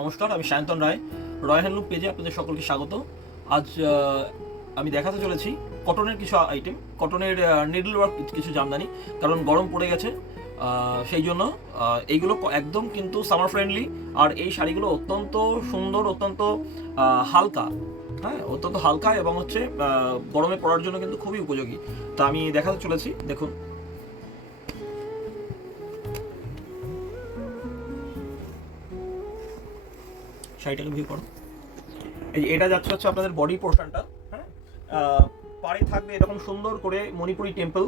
নমস্কার, আমি সায়ন্তন রায়। রয় হ্যান্ডলুম পেজে আপনাদের সকলকে স্বাগত। আজ আমি দেখাতে চলেছি কটনের কিছু আইটেম, কটনের নিডল ওয়ার্ক কিছু জামদানি। কারণ গরম পড়ে গেছে, সেই জন্য এইগুলো একদম কিন্তু সামার ফ্রেন্ডলি। আর এই শাড়িগুলো অত্যন্ত সুন্দর, অত্যন্ত হালকা, হ্যাঁ, অত্যন্ত হালকা এবং হচ্ছে গরমে পরার জন্য কিন্তু খুবই উপযোগী। তা আমি দেখাতে চলেছি, দেখুন। শাড়িটাকে ভিউ করো। এই এটা যাচ্ছে হচ্ছে আপনাদের বডি পোর্শনটা, হ্যাঁ। পাড়ে থাকবে এরকম সুন্দর করে মণিপুরি টেম্পল।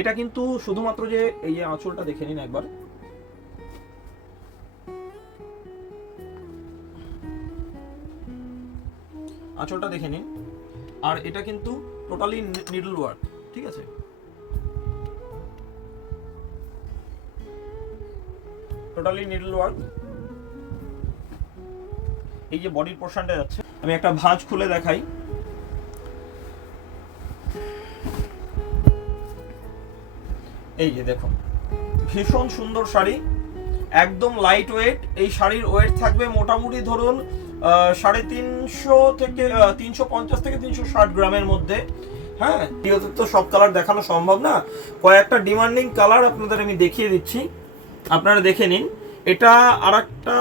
এটা কিন্তু শুধুমাত্র যে এই যে আঁচলটা দেখে নিন একবার, আঁচলটা দেখে নিন। আর এটা কিন্তু টোটালি নিডল ওয়ার্ক, ঠিক আছে। Totally needle work. এই যে বডির পোর্শনটা যাচ্ছে, আমি একটা ভাঁজ খুলে দেখাই। এই যে দেখুন, ভীষণ সুন্দর শাড়ি, একদম লাইট ওয়েট। এই শাড়ির ওয়েট থাকবে মোটামুটি ধরুন 350 থেকে 350 থেকে 360 গ্রামের মধ্যে, হ্যাঁ। তো সব কালার দেখানো সম্ভব না, কয়েকটা ডিমান্ডিং কালার আপনাদের আমি দেখিয়ে দিচ্ছি, আপনারা দেখে নিন। এটা আর একটা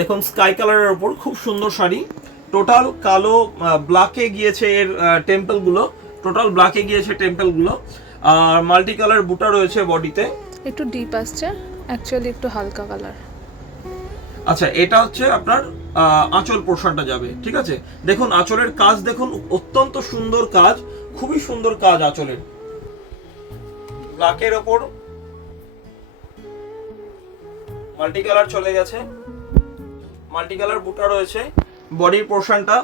দেখুন, স্কাই কালারের ওপর খুব সুন্দর শাড়ি। টোটাল কালো ব্ল্যাকে গিয়েছে এর টেম্পলগুলো, টোটাল ব্ল্যাকে গিয়েছে টেম্পলগুলো। আর মাল্টি কালার বুটা রয়েছে বডিতে, একটু ডিপ আসছে, অ্যাকচুয়ালি একটু হালকা কালার। আচ্ছা, এটা হচ্ছে আপনার আঁচল পোর্শনটা যাবে, ঠিক আছে। দেখুন আঁচলের কাজ দেখুন, অত্যন্ত সুন্দর কাজ, খুবই সুন্দর কাজ আঁচলের। ব্ল্যাকের ওপর মাল্টি কালার চলে গেছে, মাল্টি কালার বুটা রয়েছে। বডির পোর্শনটা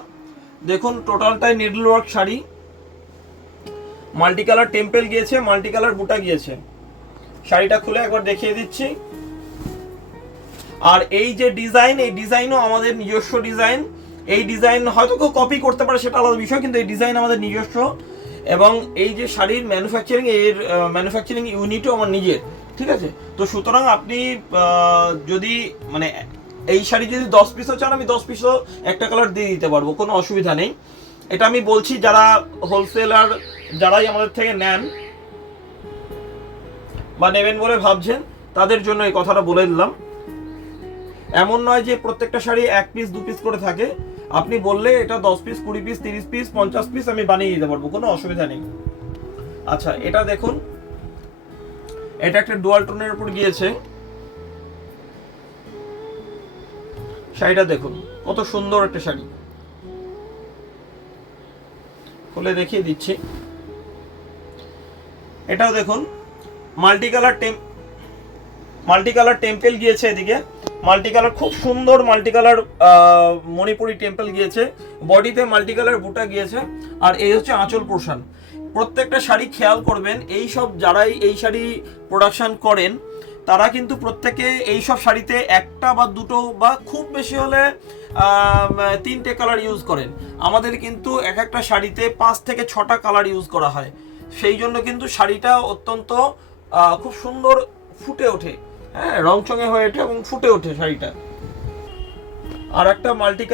দেখুন, টোটালটাই needle work sari, multi colour temple গিয়েছে, মাল্টি কালার বুটা গিয়েছে। শাড়িটা খুলে একবার দেখিয়ে দিচ্ছি। আর এই যে ডিজাইন, এই ডিজাইনও আমাদের নিজস্ব ডিজাইন। এই ডিজাইন হয়তো কেউ কপি করতে পারে, সেটা আলাদা বিষয়, কিন্তু এই ডিজাইন আমাদের নিজস্ব। এবং এই যে শাড়ির ম্যানুফ্যাকচারিং, এর ম্যানুফ্যাকচারিং ইউনিটও আমার নিজের, ঠিক আছে। তো সুতরাং আপনি যদি মানে এই শাড়ি যদি 10 পিসও চান, আমি 10 পিসও একটা কালার দিয়ে দিতে পারবো, কোনো অসুবিধা নেই। এটা আমি বলছি যারা হোলসেলার, যারাই আমাদের থেকে নেন বা নেবেন বলে ভাবছেন, তাদের জন্য এই কথাটা বলে দিলাম। এমন নয় যে প্রত্যেকটা শাড়ি 1 পিস 2 পিস করে থাকে। আপনি বললে এটা 10 পিস, 20 পিস, 30 পিস, 50 পিস আমি বানিয়ে দিতে পারবো, কোনো অসুবিধা নেই। আচ্ছা, এটা দেখুন, এটা একটা ডুয়াল টোনের উপর গিয়েছে। শাড়িটা দেখুন, কত সুন্দর একটা শাড়ি, খুলে দেখিয়ে দিচ্ছি। এটাও দেখুন, মাল্টি কালার টেম্পল গিয়েছে এদিকে, মাল্টি কালার খুব সুন্দর মাল্টি কালার মণিপুরি টেম্পল গিয়েছে, বডিতে মাল্টি কালার বুটা গিয়েছে। আর এই হচ্ছে আঁচল পোর্শন। প্রত্যেকটা শাড়ি খেয়াল করবেন, এই সব যারাই এই শাড়ি প্রোডাকশন করেন, তারা কিন্তু প্রত্যেকে এই সব শাড়িতে একটা বা দুটো বা খুব বেশি হলে 3টে কালার ইউজ করেন। আমাদের কিন্তু এক একটা শাড়িতে 5 থেকে 6টা কালার ইউজ করা হয়। সেই জন্য কিন্তু শাড়িটা অত্যন্ত খুব সুন্দর ফুটে ওঠে, হ্যাঁ, রংচঙে হয়ে ওঠে এবং ফুটে ওঠে শাড়িটা। আর একটা মাল্টি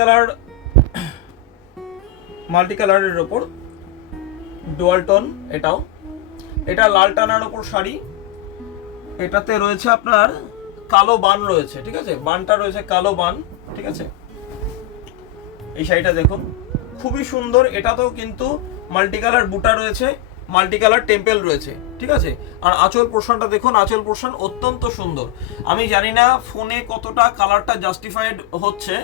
কালারের ওপর ডুয়াল টোন, এটা লাল টানার ওপর শাড়ি। এটাতে রয়েছে আপনার কালো বান রয়েছে, ঠিক আছে, বানটা রয়েছে কালো বান, ঠিক আছে। এই শাড়িটা দেখুন, খুবই সুন্দর। এটাতেও কিন্তু মাল্টি কালার বুটা রয়েছে, মাল্টি কালার টেম্পল রয়েছে, ঠিক আছে। আর আঁচল পোর্শনটা দেখুন, আঁচল পোর্শন অত্যন্ত সুন্দর। আমি জানি না ফোনে কতটা কালারটা জাস্টিফাইড হচ্ছে,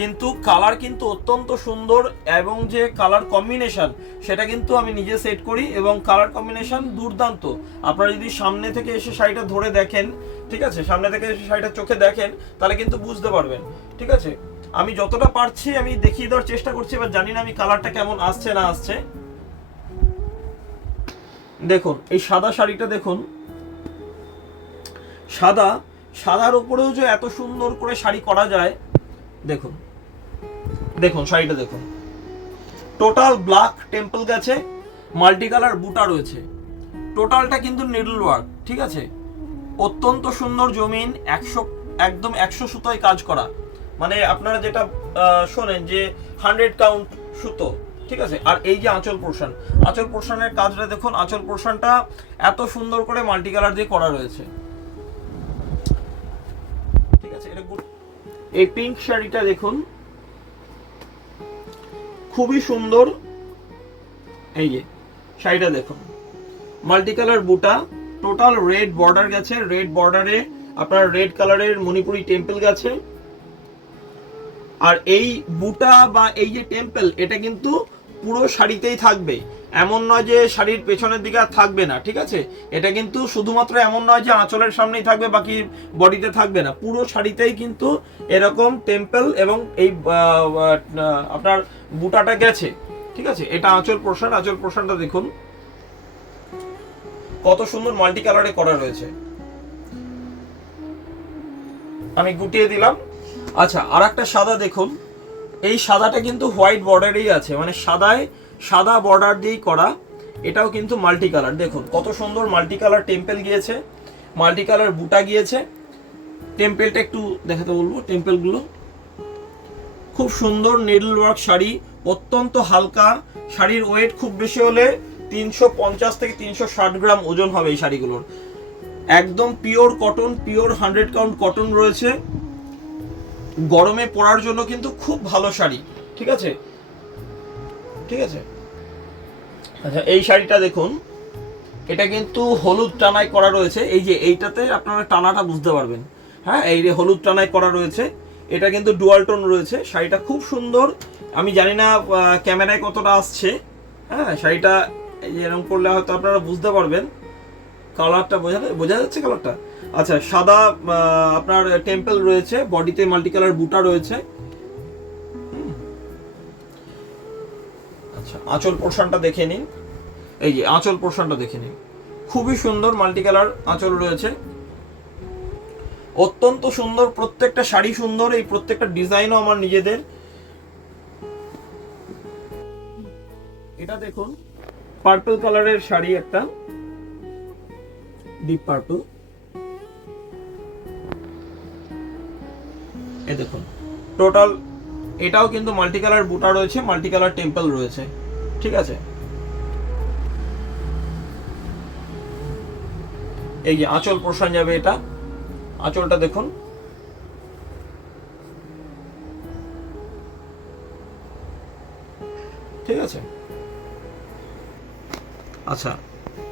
কিন্তু কালার কিন্তু অত্যন্ত সুন্দর। এবং যে কালার কম্বিনেশন, সেটা কিন্তু আমি নিজে সেট করি এবং কালার কম্বিনেশন দুর্দান্ত। আপনারা যদি সামনে থেকে এসে শাড়িটা ধরে দেখেন, ঠিক আছে, সামনে থেকে এসে শাড়িটা চোখে দেখেন, তাহলে কিন্তু বুঝতে পারবেন, ঠিক আছে। আমি যতটা পারছি আমি দেখিয়ে দেওয়ার চেষ্টা করছি, এবার জানি না আমি কালারটা কেমন আসছে না আসছে। দেখুন এই সাদা শাড়িটা দেখুন, সাদার উপরেও যে এত সুন্দর করে শাড়ি করা যায়, দেখুন দেখুন শাড়িটা দেখুন। টোটাল ব্ল্যাক টেম্পল গেছে, মাল্টি কালার বুটা রয়েছে, টোটালটা কিন্তু নিডল ওয়ার্ক, ঠিক আছে। অত্যন্ত সুন্দর জমিন, একদম 100 সুতোয় কাজ করা, মানে আপনারা যেটা শোনেন যে 100 কাউন্ট সুতো, ঠিক আছে। আর এই যে আঁচল পোর্শনের কাজটা দেখুন, আঁচল পোর্শনটা এত সুন্দর করে মাল্টি কালার দিয়ে করা রয়েছে, ঠিক আছে। এটা এই পিঙ্ক শাড়িটা দেখুন, খুবই সুন্দর। এই যে শাড়িটা দেখুন, মাল্টি কালার বুটা, টোটাল রেড বর্ডার গেছে, রেড বর্ডারে আপনার রেড কালারের মণিপুরি টেম্পল গেছে। আর এই বুটা বা এই যে টেম্পল, এটা কিন্তু পুরো শাড়িতেই থাকবে, এমন নয় যে শাড়ির পেছনের দিকে আর থাকবে না, ঠিক আছে। এটা কিন্তু শুধুমাত্র এমন নয় যে আঁচলের সামনেই থাকবে, বাকি বডিতে থাকবে না, পুরো শাড়িতেই কিন্তু এরকম টেম্পল এবং এই আপনার বুটাটা গেছে, ঠিক আছে। এটা আঁচল পোর্শনটা দেখুন কত সুন্দর মাল্টি কালারে করা রয়েছে, আমি গুটিয়ে দিলাম। আচ্ছা, আর একটা সাদা দেখুন, এই সাদাটা কিন্তু হোয়াইট বর্ডারেই আছে, মানে সাদা বর্ডার দিয়েই করা, এটাও কিন্তু মাল্টি কালার। দেখুন কত সুন্দর মাল্টি কালার টেম্পল গিয়েছে, মাল্টি কালার বুটা গিয়েছে। টেম্পলটা একটু দেখাতে বলবো, টেম্পলগুলো খুব সুন্দর নিডল ওয়ার্ক শাড়ি, অত্যন্ত হালকা। শাড়ির ওয়েট খুব বেশি হলে 350 থেকে 360 গ্রাম ওজন হবে এই শাড়িগুলোর। একদম pure cotton, pure 100 count cotton রয়েছে, গরমে পরার জন্য কিন্তু খুব ভালো শাড়ি, ঠিক আছে, ঠিক আছে। আচ্ছা, এই শাড়িটা দেখুন, এটা কিন্তু হলুদ টানায় করা রয়েছে, এই যে এইটাতে আপনারা টানাটা বুঝতে পারবেন, হ্যাঁ, এই যে হলুদ টানায় করা রয়েছে, এটা কিন্তু ডুয়াল টোন রয়েছে। শাড়িটা খুব সুন্দর, আমি জানি না ক্যামেরায় কতটা আসছে, হ্যাঁ, শাড়িটা এরকম করলে হয়তো আপনারা বুঝতে পারবেন। কালারটা বোঝা যাচ্ছে কালারটা। আচ্ছা, সাদা আপনার টেম্পল রয়েছে, বডিতে মাল্টি কালার বুটা রয়েছে। আচ্ছা, আঁচল পোর্শনটা দেখে নিন, এই যে আঁচল পোর্শনটা দেখে নিন, খুবই সুন্দর মাল্টি কালার আঁচল রয়েছে, অত্যন্ত সুন্দর। প্রত্যেকটা শাড়ি সুন্দর, এই প্রত্যেকটা ডিজাইনও আমার নিজেদের। এটা দেখুন, পার্পল কালারের শাড়ি, একটা ডিপ পার্পল, এই দেখুন টোটাল, এটাও কিন্তু মাল্টি কালার বুটা রয়েছে, মাল্টি কালার টেম্পল রয়েছে, ঠিক আছে। এই যে আঁচল পোর্শন যাবে, এটা আঁচলটা দেখুন, ঠিক আছে। আচ্ছা,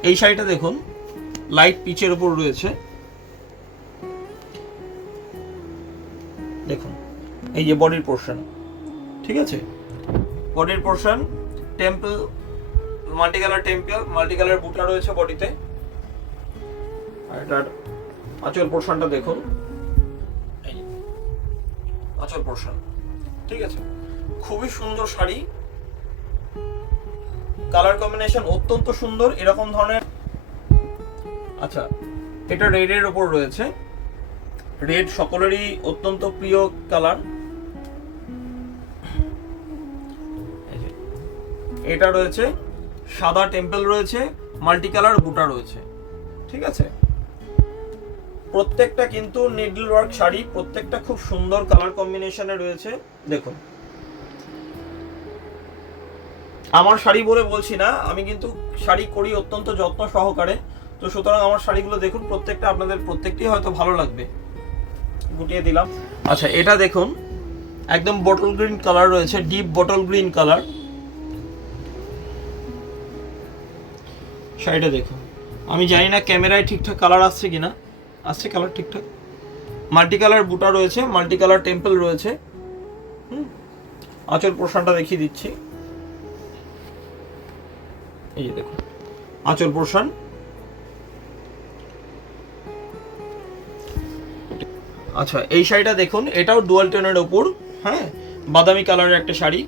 এই শাড়িটা দেখুন, লাইট পিচের উপর রয়েছে, দেখুন এই যে বডির পোর্শন, ঠিক আছে, বডির পোর্শন টেম্পল, মাল্টি কালার বুটা রয়েছে বডিতে। আর এটার আঁচল পোর্শনটা দেখুন, এই আঁচল পোর্শন, ঠিক আছে। খুবই সুন্দর শাড়ি, কালার কম্বিনেশন অত্যন্ত সুন্দর, এরকম ধরনের। আচ্ছা, এটা রেডের উপর রয়েছে, রেড সকলেরই অত্যন্ত প্রিয় কালার। এটা রয়েছে সাদা টেম্পল রয়েছে, মাল্টি কালার বুটা রয়েছে, ঠিক আছে। প্রত্যেকটা কিন্তু নিডল ওয়ার্ক শাড়ি, প্রত্যেকটা খুব সুন্দর কালার কম্বিনেশনে রয়েছে। দেখুন, আমার শাড়ি বলে বলছি না, আমি কিন্তু শাড়ি করি অত্যন্ত যত্ন সহকারে, তো সুতরাং আমার শাড়িগুলো দেখুন, প্রত্যেকটা আপনাদের প্রত্যেকটি হয়তো ভালো লাগবে। গুটিয়ে দিলাম। আচ্ছা, এটা দেখুন, একদম বটল গ্রিন কালার রয়েছে, ডিপ বটল গ্রিন কালার। শাড়িটা দেখুন, আমি জানি না ক্যামেরায় ঠিকঠাক কালার আসছে কিনা, আসছে কালার ঠিকঠাক। মাল্টি কালার বুটা রয়েছে, মাল্টি কালার টেম্পল রয়েছে। আঁচল পোর্শনটা দেখিয়ে দিচ্ছি, এই যে দেখুন আঁচল পোর্শন। আচ্ছা, এই শাড়িটা দেখুন, এটাও ডুয়াল টোনের উপর, হ্যাঁ, বাদামি কালারের একটা শাড়ি।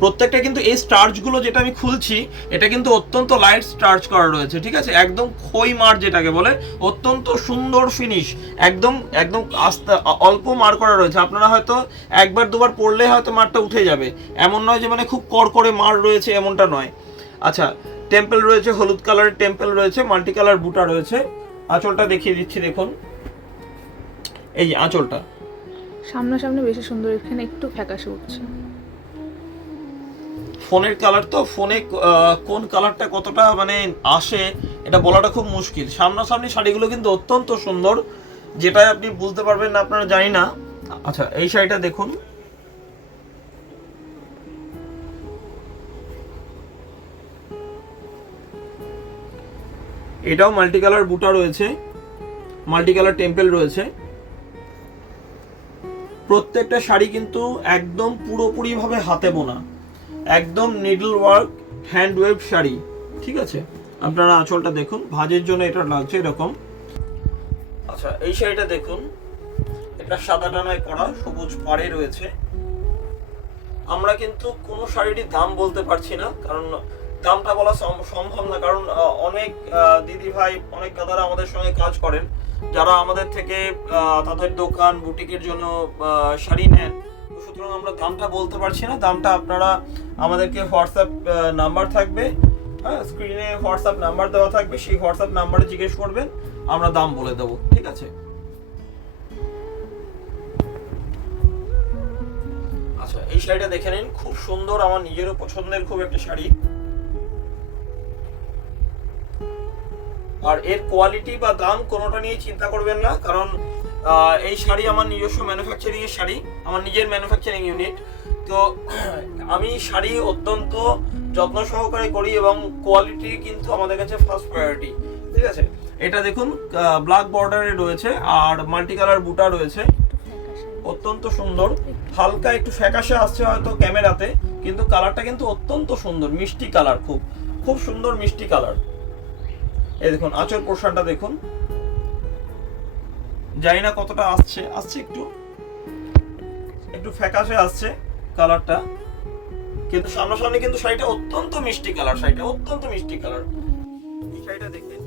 প্রত্যেকটা কিন্তু এই স্টার্চ গুলো যেটা আমি খুলছি, এটা কিন্তু অত্যন্ত লাইট স্টার্চ করা রয়েছে, ঠিক আছে, একদম খই মার যেটাকে বলে, অত্যন্ত সুন্দর ফিনিশ, একদম একদম আস্তে অল্প মার করা রয়েছে। আপনারা হয়তো একবার দুবার পরলে হয়তো মারটা উঠে যাবে, এমন নয় যে মানে খুব কড়কড়ে মার রয়েছে, এমনটা নয়। আচ্ছা, টেম্পল রয়েছে, হলুদ কালারের টেম্পল রয়েছে, মাল্টি কালার বুটা রয়েছে, আঁচলটা দেখিয়ে দিচ্ছি, দেখুন এই যে আঁচলটা। সামনাসামনি বেশি সুন্দর, এখানে একটু ফ্যাকাশে উঠছে। ফোনের কালার তো, ফোনে কোন কালারটা কতটা মানে আসে এটা বলাটা খুব মুশকিল। সামনাসামনি শাড়িগুলো কিন্তু অত্যন্ত সুন্দর, যেটা আপনি বুঝতে পারবেন না আপনারা, জানি না। আচ্ছা, এই শাড়িটা দেখুন, এটাও মাল্টি কালার বুটা রয়েছে, মাল্টি কালার টেম্পেল রয়েছে। প্রত্যেকটা শাড়ি কিন্তু একদম পুরোপুরি ভাবে হাতে বোনা, একদম needle work hand wave sari, ঠিক আছে। আপনারা আঁচলটা দেখুন, ভাঁজের জন্য এটা লাগছে এরকম। আচ্ছা, এই শাড়িটা দেখুন, এটা সাদা টানায় করা, সবুজ পাড়ে রয়েছে। আমরা কিন্তু কোনো শাড়ির দাম বলতে পারছি না, কারণ দামটা বলা সম্ভব না, কারণ অনেক দিদি ভাই, অনেক দাদারা আমাদের সঙ্গে কাজ করেন, যারা আমাদের থেকে তাদের দোকান বুটিকের জন্য শাড়ি নেন। সুতরাং আমরা দামটা বলতে পারছি না। দামটা আপনারা আমাদেরকে হোয়াটসঅ্যাপ নাম্বার থাকবে, হ্যাঁ, স্ক্রিনে হোয়াটসঅ্যাপ নাম্বার দেওয়া থাকবে, সেই হোয়াটসঅ্যাপ নাম্বারে জিজ্ঞেস করবেন, আমরা দাম বলে দেবো, ঠিক আছে। আচ্ছা, এই শাড়িটা দেখে নিন, খুব সুন্দর, আমার নিজেরও পছন্দের খুব একটা শাড়ি। আর এর কোয়ালিটি বা দাম কোনোটা নিয়ে চিন্তা করবেন না, কারণ এই শাড়ি আমার নিজস্ব ম্যানুফ্যাকচারিং এর শাড়ি, আমার নিজের ম্যানুফ্যাকচারিং ইউনিট। তো আমি শাড়ি অত্যন্ত যত্ন সহকারে করি এবং কোয়ালিটি কিন্তু আমাদের কাছে ফার্স্ট প্রায়োরিটি, ঠিক আছে। এটা দেখুন, ব্ল্যাক বর্ডারে রয়েছে আর মাল্টি কালার বুটা রয়েছে, অত্যন্ত সুন্দর। হালকা একটু ফ্যাকাশে আসছে হয়তো ক্যামেরাতে, কিন্তু কালারটা কিন্তু অত্যন্ত সুন্দর, মিষ্টি কালার, খুব খুব সুন্দর মিষ্টি কালার। এই দেখুন আঁচল পোর্শনটা দেখুন, জানি না কতটা আসছে একটু একটু ফ্যাকাশে আসছে কালারটা, কিন্তু সামনাসামনি কিন্তু শাড়িটা অত্যন্ত মিষ্টি কালার, শাড়িটা অত্যন্ত মিষ্টি কালার। এই শাড়িটা দেখেন,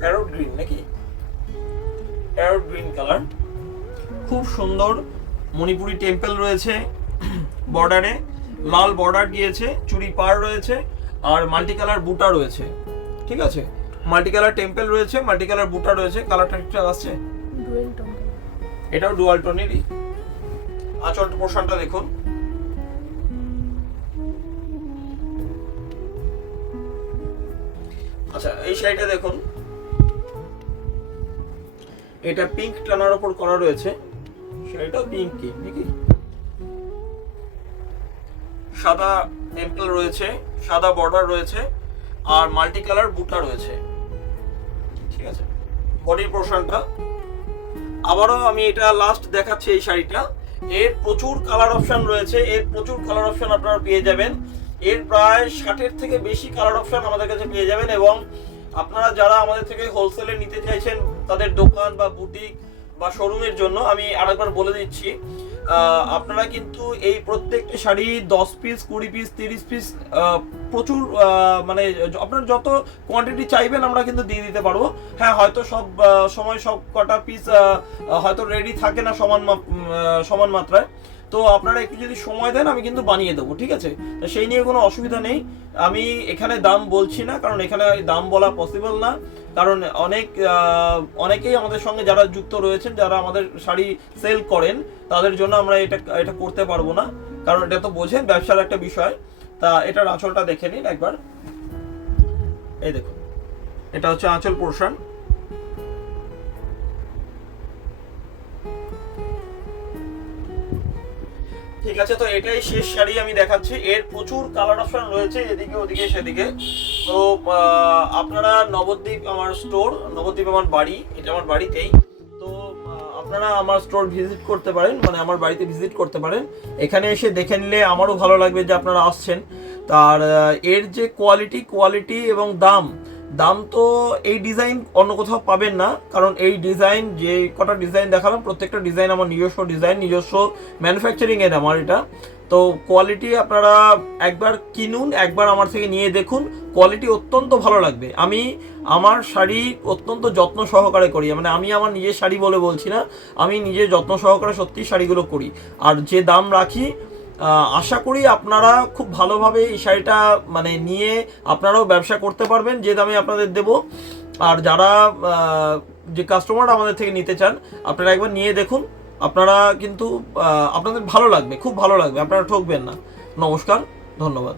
প্যারট গ্রিন নাকি, প্যারট গ্রিন কালার, খুব সুন্দর। মণিপুরি টেম্পল রয়েছে বর্ডারে, লাল বর্ডার গিয়েছে, চুড়ি পাড় রয়েছে আর মাল্টি কালার বুটা রয়েছে, ঠিক আছে। মাল্টি কালার টেম্পল রয়েছে, মাল্টি কালার বুটা রয়েছে, কালারটা ঠিক আসছে, এটাও ডুয়াল টোনেরই। আঁচল পোর্শনটা দেখুন, আচ্ছা এই শাড়িটা দেখুন, এটা পিঙ্ক টানার উপর করা রয়েছে, শাড়িটাও পিঙ্ক কি নাকি, সাদা টেম্পল রয়েছে, সাদা বর্ডার রয়েছে আর মাল্টি কালার বুটা রয়েছে, ঠিক আছে। বডির পোর্শনটা আবারও আমি এটা লাস্ট দেখাচ্ছি, এই শাড়িটা, এর প্রচুর কালার অপশন রয়েছে, এর প্রচুর কালার অপশন আপনারা পেয়ে যাবেন, এর প্রায় 60-এর থেকে বেশি কালার অপশন আমাদের কাছে পেয়ে যাবেন। এবং আপনারা যারা আমাদের থেকে হোলসেলে নিতে চাইছেন, তাদের দোকান বা বুটিক বা শোরুমের জন্য, আমি আরেকবার বলে দিচ্ছি, আপনারা কিন্তু এই প্রত্যেকটা শাড়ি 10 পিস, 20 পিস, 30 পিস, প্রচুর মানে আপনার যত কোয়ান্টিটি চাইবেন আমরা কিন্তু দিয়ে দিতে পারবো। হ্যাঁ, হয়তো সব সময় সব কটা পিস হয়তো রেডি থাকে না সমান মাত্রায়, তো আপনারা একটু যদি সময় দেন আমি কিন্তু বানিয়ে দেবো, ঠিক আছে। তো সেই নিয়ে কোনো অসুবিধা নেই। আমি এখানে দাম বলছি না, কারণ এখানে দাম বলা পসিবল না, কারণ অনেকেই আমাদের সঙ্গে যারা যুক্ত রয়েছেন, যারা আমাদের শাড়ি সেল করেন, তাদের জন্য আমরা এটা করতে পারবো না, কারণ এটা তো বোঝেন ব্যবসার একটা বিষয়। তা এটার আঁচলটা দেখে নিন একবার, এই দেখুন, এটা হচ্ছে আঁচল পোর্শন। ঠিক আছে, তো এটাই শেষ শাড়ি আমি দেখাচ্ছি। এর প্রচুর কালার অপশন রয়েছে এদিকে ওদিকে সেদিকে। তো আপনারা নবদ্বীপ আমার স্টোর, নবদ্বীপ আমার বাড়ি, এটা আমার বাড়িতেই। তো আপনারা আমার স্টোর ভিজিট করতে পারেন, মানে আমার বাড়িতে ভিজিট করতে পারেন। এখানে এসে দেখে নিলে আমারও ভালো লাগবে যে আপনারা আসছেন। তার এর যে কোয়ালিটি এবং দাম তো এই ডিজাইন অন্য কোথাও পাবেন না, কারণ এই ডিজাইন, যে কটা ডিজাইন দেখালাম, প্রত্যেকটা ডিজাইন আমার নিজস্ব ডিজাইন, নিজস্ব ম্যানুফ্যাকচারিং এর আমার এটা। তো কোয়ালিটি আপনারা একবার কিনুন, একবার আমার থেকে নিয়ে দেখুন, কোয়ালিটি অত্যন্ত ভালো লাগবে। আমি আমার শাড়ি অত্যন্ত যত্ন সহকারে করি, মানে আমি আমার নিজের শাড়ি বলে বলছি না, আমি নিজে যত্ন সহকারে সত্যি শাড়িগুলো করি। আর যে দাম রাখি আশা করি আপনারা খুব ভালোভাবে এই শাড়িটা মানে নিয়ে আপনারাও ব্যবসা করতে পারবেন যে দামে আপনাদের দেব। আর যারা যে কাস্টমার আমাদের থেকে নিতে চান আপনারা একবার নিয়ে দেখুন, আপনারা কিন্তু আপনাদের ভালো লাগবে, খুব ভালো লাগবে, আপনারা ঠকবেন না। নমস্কার, ধন্যবাদ।